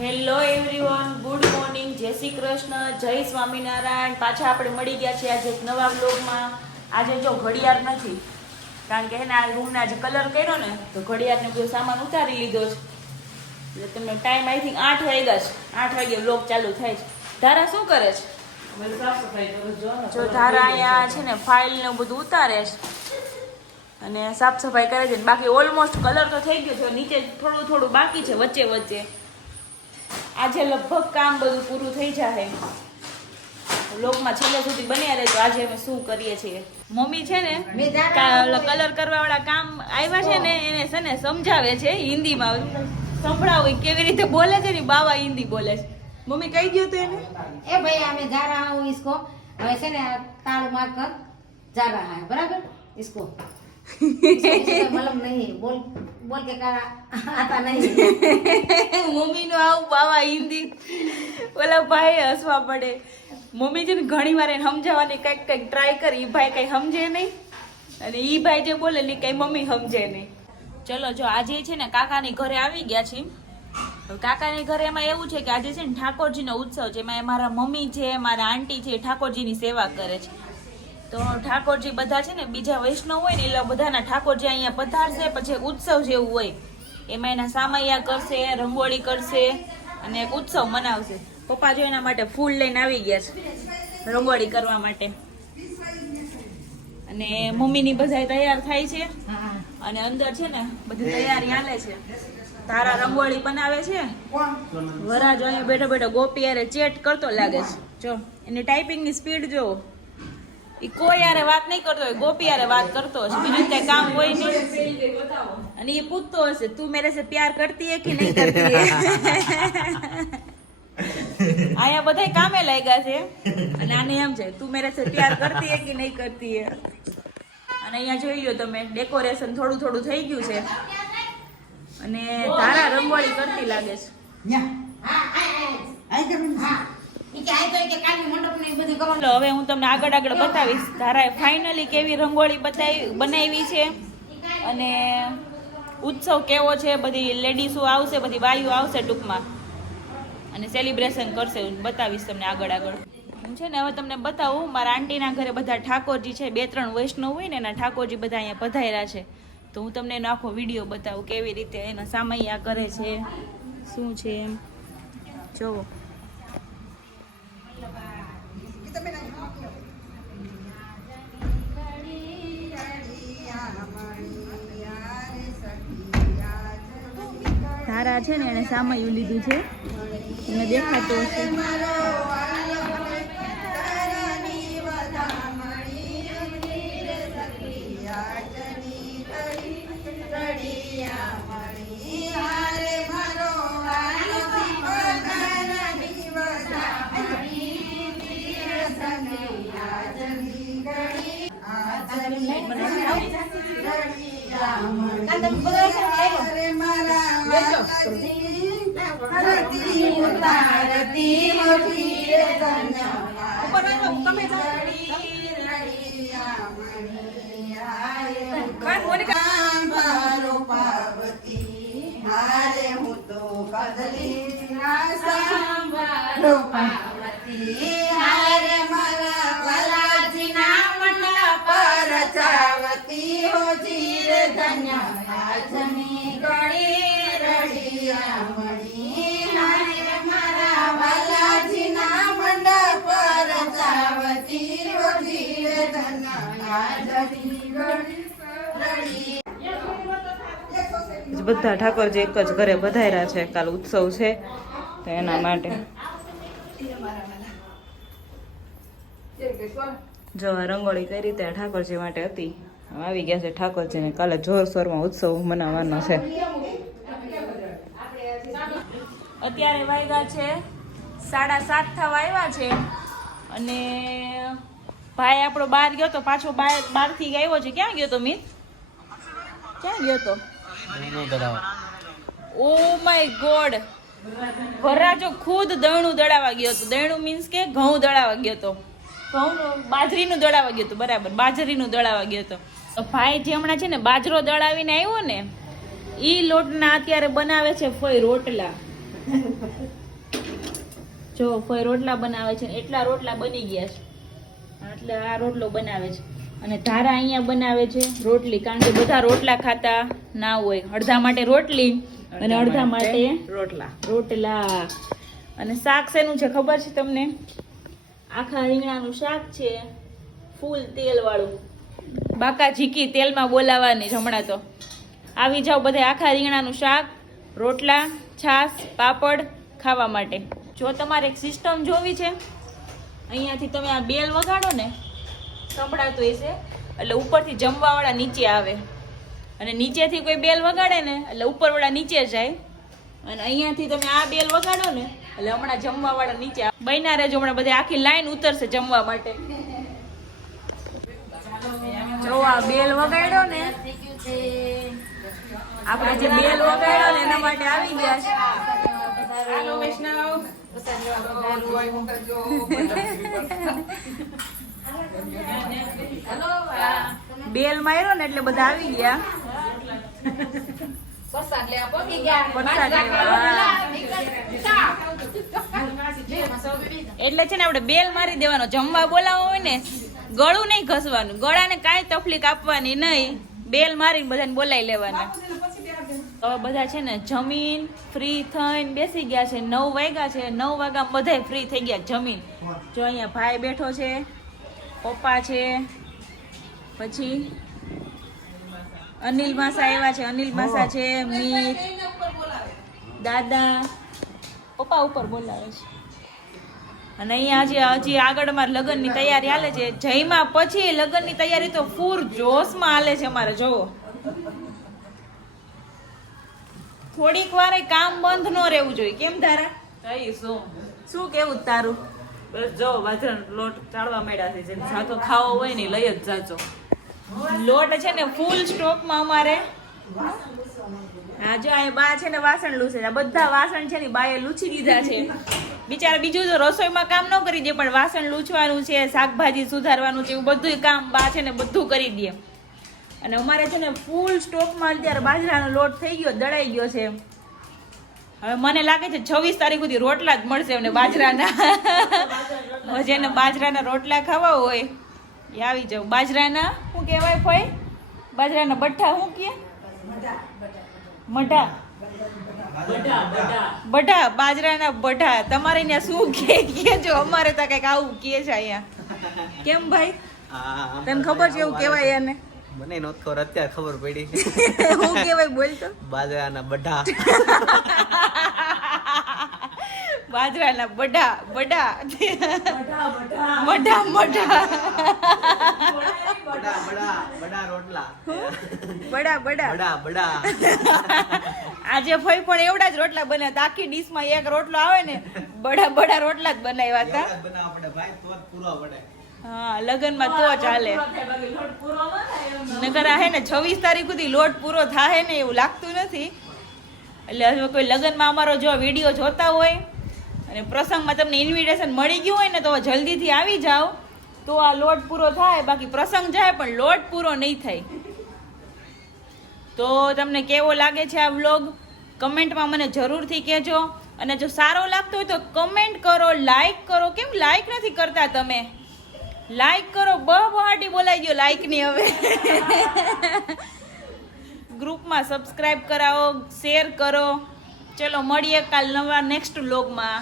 Hello everyone, good morning, જય શ્રી કૃષ્ણ, જય સ્વામિનારાયણ. પાછા આપણે મળી ગયા છીએ આજે એક નવા વ્લોગમાં. આજે જો ઘડિયાળ નથી, કારણ કે આ રૂમને આજે કલર કર્યો ને તો ઘડિયાળને બધો સામાન ઉતારી લીધો છે. એટલે તમને ટાઈમ આઈ થિંક 8 વાગ્યા છે. 8 વાગ્યે વ્લોગ ચાલુ થાય છે. ધારા શું કરે છે? સાફ સફાઈ કરું જો ધારા અહીંયા છે ને ફાઇલ ને બધું ઉતારે છે અને સાફ સફાઈ કરે છે. બાકી ઓલમોસ્ટ કલર તો થઈ ગયો છે, નીચે થોડું થોડું બાકી છે વચ્ચે વચ્ચે. આજે લગભગ કામ બધું પૂરું થઈ જાય. લોકમાં છેલ્લે સુધી બન્યા રહે. તો આજે અમે શું કરીએ છીએ, મમ્મી છે ને કલર કરવા વાળા કામ આવ્યા છે ને એને છે ને સમજાવે છે હિન્દીમાં. સંભળાવો કેવી રીતે બોલે છે ને, બાવા હિન્દી બોલે છે. મમ્મી કહી ગયો તો એને, ए भैया हमें जा रहा हूँ इसको वैसे ने ताल मार कर जा रहा है बराबर इसको मतलब नहीं बोल बोल के कर आता नहीं. મમ્મી નું આવું બાવા હિન્દી, ઓલા ભાઈ હસવા પડે. મમ્મી છે ને ઘણી વાર એને સમજાવવાની કઈક કઈક ટ્રાય કરી, ઈ ભાઈ કઈ સમજે નહીં અને ઈ ભાઈ જે બોલે ને કઈ મમ્મી સમજે નહીં. ચલો, જો આજે છે ને કાકાની ઘરે આવી ગયા છીએ. કાકાની ઘરે એમાં એવું છે કે આજે છે ને ઠાકોરજીનો ઉત્સવ છે. એમાં મારા મમ્મી છે, મારા આંટી છે, ઠાકોરજીની સેવા કરે છે. તો ઠાકોરજી બધા છે ને બીજા વૈષ્ણવ હોય ને એટલે બધાના ઠાકોરજી અહીંયા પધારશે. પછી એક ઉત્સવ જેવું હોય, એમાં એના સામૈયા કરશે, રંગોળી કરશે અને એક ઉત્સવ મનાવશે. પપ્પા જો એના માટે ફૂલ લઈને આવી ગયા છે રંગોળી કરવા માટે. અને મમ્મીની બધા તૈયાર થાય છે અને અંદર છે ને બધી તૈયારી હાલે છે. તારા રંગોળી બનાવે છે, વરાજ અહીંયા બેઠો બેઠો ગોપી યારે ચેટ કરતો લાગે છે. જો એની ટાઈપિંગની સ્પીડ જો, ઈ કોઈ યારે વાત નહીં કરતો હોય, ગોપી યારે વાત કરતો હશે. બીજું કઈ કામ હોય નહીં. અને એ પૂછતો હશે, તું મેરે સે પ્યાર કરતી હે કે નહીં કરતી હે. અહીંયા બધા કામે લાગ્યા છે અને આને એમ છે, તું મેરે સે પ્યાર કરતી હે કે નહીં કરતી હે. અને અહીંયા જોઈ લો તમે, ડેકોરેશન થોડું થોડું થઈ ગયું છે અને તારા રંગોળી કરતી લાગે છે. ચલો હવે હું તમને આગળ આગળ બતાવીશ. ધારાએ ફાઇનલી કેવી રંગોળી બનાવી છે અને ઉત્સવ કેવો છે. બધી લેડીઝો આવશે, બધી બાઈઓ આવશે ટૂંકમાં અને સેલિબ્રેશન કરશે. બતાવીશ તમને આગળ આગળ. હું છે ને હવે તમને બતાવું, મારા આંટીના ઘરે બધા ઠાકોરજી છે, 2-3 વૈષ્ણવ હોય ને એના ઠાકોરજી બધા અહીંયા પધાર્યા છે. તો હું તમને એનો આખો વિડીયો બતાવું કેવી રીતે એના સામૈયા કરે છે, શું છે એમ. જોવો તારા છે ને એને સામૈયું લીધું છે, તમને દેખાતું હશે. બધા ઠાકોરજી એક જ ઘરે પધાર્યા છે. કાલ ઉત્સવ છે તો એના માટે. જો આ રંગોળી કઈ રીતે ઠાકોરજી માટે હતી. આવી ગયા છે ઠાકોરજીને કાલે જોરશોરમાં ઉત્સવ મનાવવાનો છે. અત્યારે વાગ્યા છે 7:30 થવા આવ્યા છે અને ભાઈ આપણો બહાર ગયો તો, પાછો બહારથી આવ્યો છે. ક્યાં ગયો તો મિત? ક્યાં ગયો તો? ઓ માય ગોડ, વરરાજો ખુદ દળનું દળાવા ગયો હતો. દળનું મીન્સ કે ઘઉં દળાવા ગયો હતો. બાજરીનું દળાવા ગયો હતો, બરાબર, બાજરીનું દળાવા ગયો હતો. ભાઈ જે હમણાં છે ને બાજરો દળાવીને આવ્યો ને, ઈ લોટના અત્યારે બનાવે છે ફોઈ રોટલા. જો કોઈ રોટલા બનાવે છે, એટલા રોટલા બની ગયા છે, એટલે આ રોટલો બનાવે છે. અને ધારા અહીંયા બનાવે છે રોટલી, કારણ કે બધા રોટલા ખાતા ના હોય. અડધા માટે રોટલી અને અડધા માટે રોટલા. અને શાક શેનું છે ખબર છે તમને? આખા રીંગણાનું શાક છે, ફૂલ તેલ વાળું. બાકા ઝીકી તેલમાં બોલાવાની હમણાં તો. આવી જાઓ બધે આખા રીંગણાનું શાક, રોટલા, છાશ, પાપડ ખાવા માટે. જો તમારે એક સિસ્ટમ જોવી છે, અહીંયાથી તમે આ બેલ વગાડો ને, સંભળાતો હશે, એટલે ઉપરથી જમવાવાળા નીચે આવે, અને નીચેથી કોઈ બેલ વગાડે ને એટલે ઉપરવાળા નીચે જાય, અને અહીંયાથી તમે આ બેલ વગાડો ને એટલે હમણાં જમવાવાળા નીચે આવે. બન્યા રહેજો, હમણાં બધી આખી લાઈન ઉતરશે જમવા માટે. જો આ બેલ વગાડ્યો ને, આપણે જે બેલ વગાડ્યો ને એના માટે આવી ગયા છે. હાલો વૈષ્ણવ, બેલ માર્યો ને એટલે બધા આવી ગયા. એટલે છે ને આપણે બેલ મારી દેવાનો. જમવા બોલાવો હોય ને, ગળું નહીં ઘસવાનું, ગળાને કાંઈ તકલીફ આપવાની નહીં, બેલ મારીને બધાને બોલાવી લેવાના. હવે બધા છે ને જમીન ફ્રી થઈને બેસી ગયા છે. 9 વાગ્યા છે, 9 વાગ્યા બધા ફ્રી થઈ ગયા જમીન. જો અહીંયા ભાઈ બેઠો છે, પપ્પા છે, પછી અનિલ માસા આવ્યા છે, અનિલ માસા છે, મીત, દાદા, પપ્પા ઉપર બોલાવે છે. અને અહીંયા હજી આગળ અમારે લગ્નની તૈયારી હાલે છે. જયમાં પછી લગ્નની તૈયારી તો ફૂર જોશમાં હાલે છે અમારે. જોવો, થોડીક વાર કામ બંધ ન રહેવું જોઈએ. કેમ ધારા? શું કેવું તારું? બસ જો વાજણ લોટ ચાળવા માંડ્યા છે, જેમ જાતો ખાવો હોય ને લઈ જ જાજો. લોટ છે ને ફૂલ સ્ટોકમાં અમારે. હા જો આ બા છે ને વાસણ લૂછે છે. આ બધા વાસણ છે ને બાએ લૂછી દીધા છે. બિચારા બીજું તો રસોઈમાં કામ ન કરી દે, પણ વાસણ લૂછવાનું છે, શાકભાજી સુધારવાનું છે, એવું બધું કામ બા છે ને બધું કરી દે. અને અમારે છે ને ફૂલ સ્ટોકમાં અત્યારે બાજરાનો લોટ થઈ ગયો, દળાઈ ગયો છે. હવે મને લાગે છે 26 તારીખ સુધી રોટલા જ મળશે અમને બાજરાના. જેને બાજરાના રોટલા ખાવા હોય એ આવી જાવ. બાજરાના શું કહેવાય ભાઈ? બાજરાના બઠ્ઠા શું કહે? મઢા, બઢા, બાજરાના બઢા. તમારે ત્યાં શું કે જો? અમારે તો કઈક આવું કે છે અહીંયા. કેમ ભાઈ, તને ખબર છે એવું કેવાય એને? મને નહોતી ખબર, અત્યારે ખબર પડી. શું કેવાય બોલ તો? બાજરાના બઢા. બાજરાના બઢા, બઢા, મઢા, મઢા, બડા બડા બડા રોટલા. બડા બડા. બડા બડા. આજે ભાઈ પણ એવડા જ રોટલા બન્યા હતા. આખી ડીશમાં એક રોટલો આવે ને, બડા બડા રોટલા જ બનાવ્યા હતા. બનાવવા પડે ભાઈ, તો જ પૂરો પડે. હા, લગનમાં તો ચાલે. નકર આ હે ને 26 તારીખ સુધી લોટ પૂરો થાય ને એવું લાગતું નથી. એટલે હવે કોઈ લગનમાં અમારો જો વિડીયો જોતા હોય અને પ્રસંગમાં તમને ઇન્વિટેશન મળી ગયું હોય ને, તો જલ્દીથી આવી જાઓ, તો આ લોટ પૂરો થાય. બાકી પ્રસંગ જાય પણ લોટ પૂરો નહીં થાય. તો તમને કેવો લાગે છે આ વ્લોગ? કમેન્ટમાં મને જરૂરથી કહેજો. અને જો સારો લાગતો હોય તો કમેન્ટ કરો, લાઈક કરો. કેમ લાઈક નથી કરતા તમે? લાઈક કરો, બહાટી બોલાઈ ગયો લાઈકની હવે. ગ્રુપમાં સબસ્ક્રાઈબ કરાવો, શેર કરો. ચલો મળીએ કાલ નવા નેક્સ્ટ વ્લોગમાં.